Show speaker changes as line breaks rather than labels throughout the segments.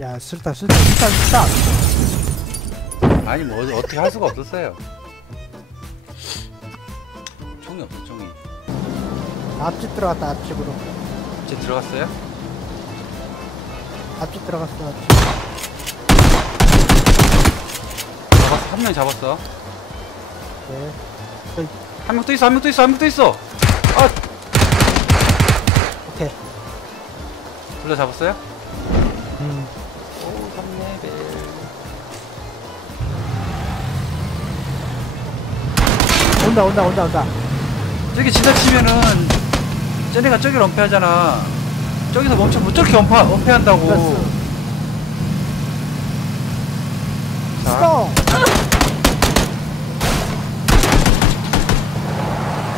야 술탄 술탄 술탄 술탄
아니 뭐 어떻게 할 수가 없었어요. 총이 없어 총이.
앞집 들어갔다 앞집으로
이제 들어갔어요?
앞집 들어갔어 앞집
잡았어 한 명 잡았어.
네.
한 명 또 있어 한 명 또 있어 한 명 또 있어. 아
오케이
둘다 잡았어요?
온다 온다 온다 온다
저기 지나치면은 쟤네가 저기를 엄폐하잖아. 저기서 멈춰 뭐 저렇게 엄폐 엄폐한다고.
됐어.
자
스톱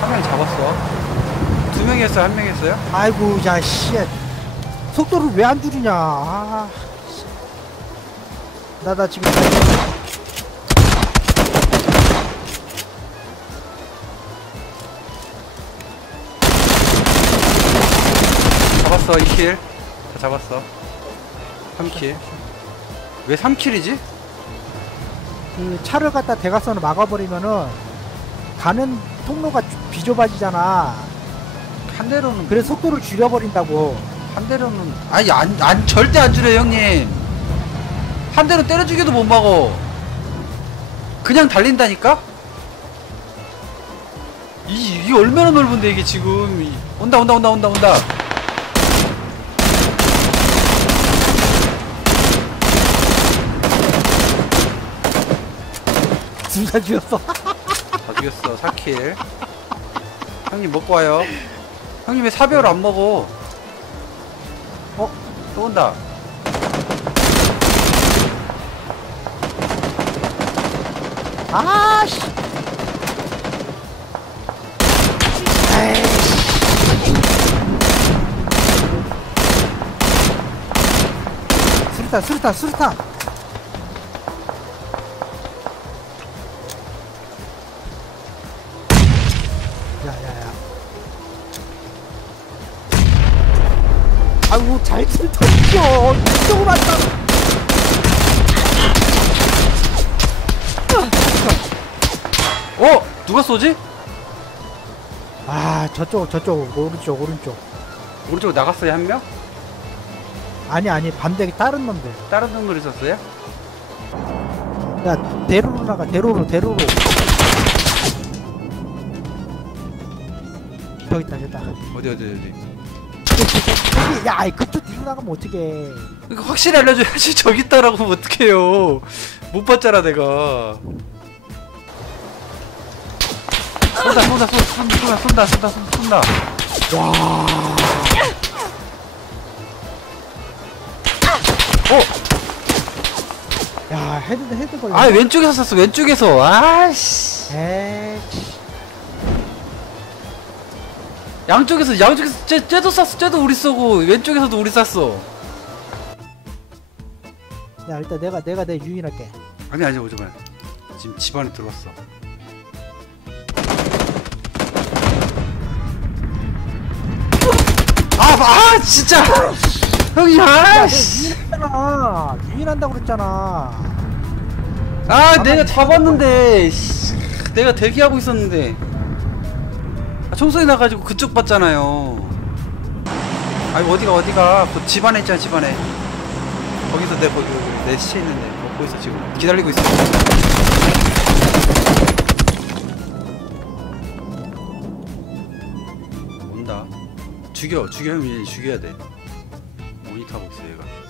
한명 잡았어. 두 명이 했어요 한 명이 했어요?
아이고 야씨 속도를 왜 안 줄이냐 아, 나나 지금
잡았어 2킬. 다 잡았어. 3킬. 왜 3킬이지?
그 차를 갖다 대각선을 막아버리면은 가는 통로가 비좁아지잖아
한 대로는
그래서 속도를 줄여버린다고
한 대로는 아니 안, 안 절대 안 줄여 형님 한 대로 때려 죽여도 못 막어 그냥 달린다니까 이, 이게 얼마나 넓은데 이게 지금 이- 온다 온다 온다 온다 온다
둘다 죽였어
다 죽였어 4킬. 형님 먹고 와요. 형님 왜 사배를 안 먹어? 어? 또 온다.
아씨. 수류탄 수류탄 수류탄 잘 던져 이쪽으로 왔다
어? 누가 쏘지?
아 저쪽 저쪽 오른쪽 오른쪽
오른쪽으로 나갔어요 한 명?
아니 아니 반대 다른 놈들
다른 놈들 있었어요?
야 대로로 나가 대로로 대로로 저기 있다 저기 있다
어디 어디 어디
야, 아이, 급도 뒤로 나가면 어떡해.
그러니까 확실히 알려줘야지 저기 있다라고 하면 어떡해요. 못 봤잖아, 내가. 쏜다, 쏜다, 쏜다, 쏜다, 쏜다, 쏜다, 쏜다. 와. 어!
야, 헤드, 헤드 걸려.
아, 왼쪽에서 쐈어, 왼쪽에서. 아씨.
에이.
양쪽에서 양쪽에서 쟤, 쟤도 쐈어. 쟤도 우리 쏘고 왼쪽에서도 우리 쐈어.
야 일단 내가 내가 내 유인할게.
아니 아니 오지 마. 지금 집 안에 들어왔어. 아, 아 진짜! 형이 아씨.
유인했잖아. 유인한다고 그랬잖아.
아 내가 잡았는데 씨, 내가 대기하고 있었는데 아, 총소리 나가지고 그쪽 봤잖아요. 아니 어디가 어디가? 그 집안에 있잖아 집안에. 거기서 내 거기 내 시체 있는데 어, 거기서 지금. 기다리고 있어. 온다. 죽여 죽여 형얘 죽여야 돼. 모니터 하고 있어 얘가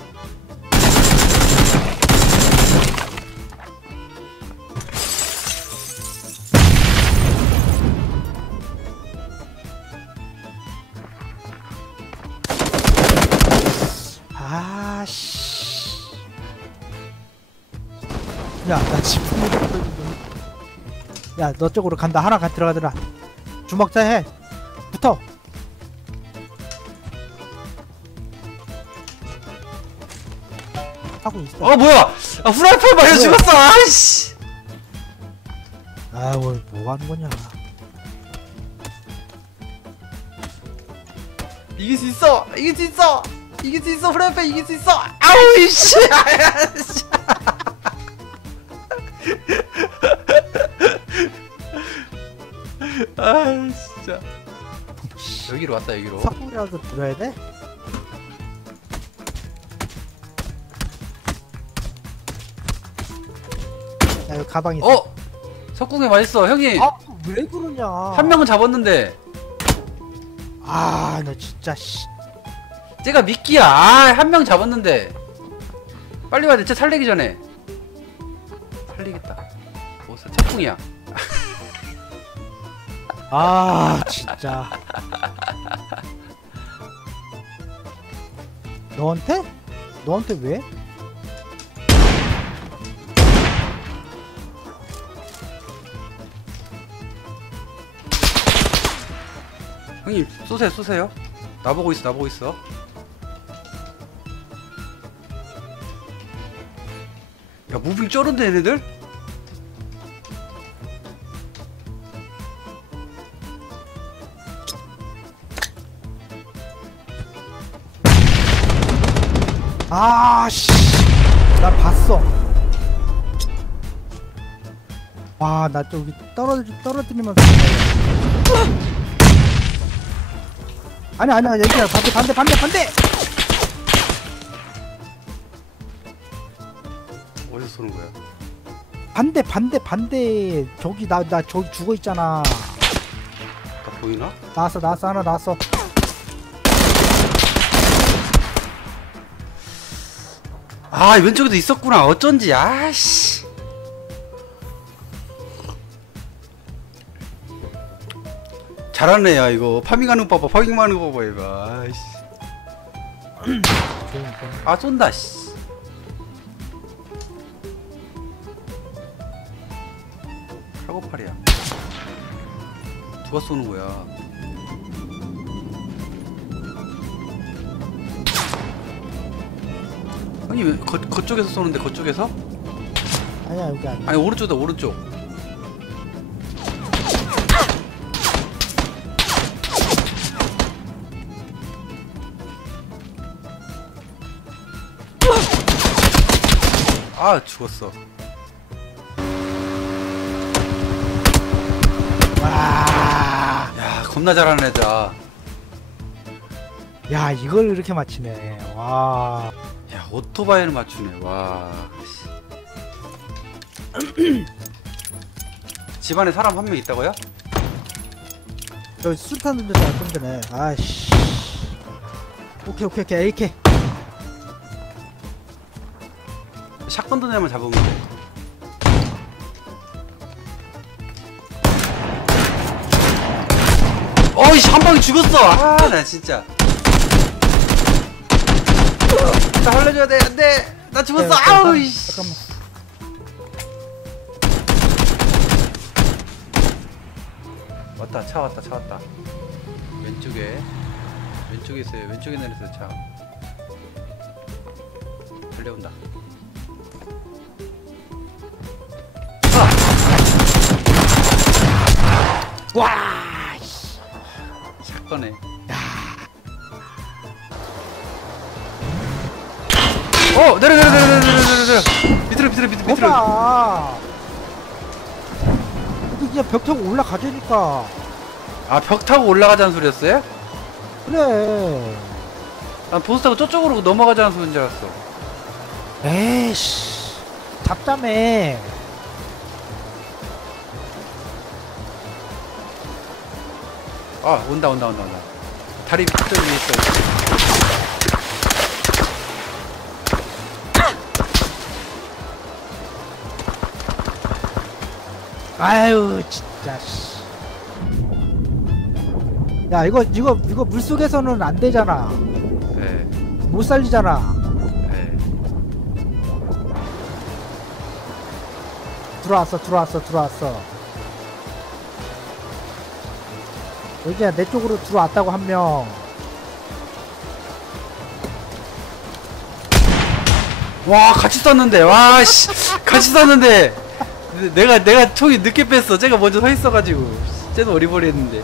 아씨. 야나 지금 야너 쪽으로 간다. 하나 가 들어가더라. 주먹자 해. 붙어. 하고 있어.
어 뭐야? 아 후라이팬
뭐야?
죽었어. 아이씨.
아뭐 뭐 하는 거냐.
이길 수 있어. 이길 수 있어 이길 수 있어 프라이팬 이길 수 있어. 아우 이씨. 아야, 씨. 아 진짜. 여기로 왔다 여기로.
석궁이라도 들어야 돼? 야 여기 가방 있어.
어? 석궁에 맛있어 형님
아왜 그러냐.
한 명은 잡았는데.
아너 진짜 씨
제가 미끼야. 아 한 명 잡았는데. 빨리 와야 돼쟤 살리기 전에. 살리겠다. 어서 석궁이야.
아 진짜. 너한테? 너한테 왜?
형님 쏘세요 쏘세요. 나보고 있어 나보고 있어 야 무빙 쩔은데 얘네들?
아씨. 나 봤어. 와나 저기 떨어지 떨어뜨리면서 아니 아니 아니 여기야. 반대 반대 반대 반대
쏘는 거야?
반대 반대 반대. 저기 나 나 저기 죽어 있잖아.
다 보이나?
나왔어 나왔어 하나 나왔어.
아 왼쪽에도 있었구나. 어쩐지 아씨. 잘하네 야 이거. 파밍하는 거 봐봐 파밍하는 거 봐봐 이거
조용 조용
아 쏜다 씨 카고팔이야. 누가 쏘는 거야? 아니 왜 거, 거쪽에서 쏘는데 거쪽에서?
아니야 여기 아니야.
아니 오른쪽이다 오른쪽. 아 죽었어 겁나 잘하는 애다
야 이걸 이렇게 맞히네. 와.
야 오토바이를 맞추네. 와. 씨. 집안에 사람 한 명 있다고요?
저 수탄 던져서 안 던지네. 아씨. 오케이 오케이 오케이. AK
샷건 던지만 잡으면 돼 어이씨 한 방에 죽었어. 아 나 진짜. 나 살려줘야 돼. 안돼. 나 죽었어.
오케이,
아우 이씨.
잠깐만.
왔다 차 왔다 차 왔다. 왼쪽에 왼쪽에 있어요. 왼쪽에 내렸어요 차. 달려온다.
와
샷건에 어 내려 내려 내려 내려 내려 내려 내려. 밑으로 밑으로 밑으로 밑으로.
오빠 이거 그냥 벽 타고 올라가자니까.
아 벽 타고 올라가자는 소리였어요?
그래.
난 보스 타고 저쪽으로 넘어가자는 소리인 줄 알았어.
에이씨. 잡자매
아 온다 온다 온다 온다 다리 밑에 위에 있어
아유 진짜 씨. 야 이거 이거 이거 물 속에서는 안 되잖아.
네,
못 살리잖아.
네.
들어왔어 들어왔어 들어왔어. 여기야 내 쪽으로 들어왔다고 한 명.
와 같이 쐈는데. 와씨. 같이 쐈는데. 내가 내가 총이 늦게 뺐어. 제가 먼저 서 있어가지고. 쟤는 어리버리했는데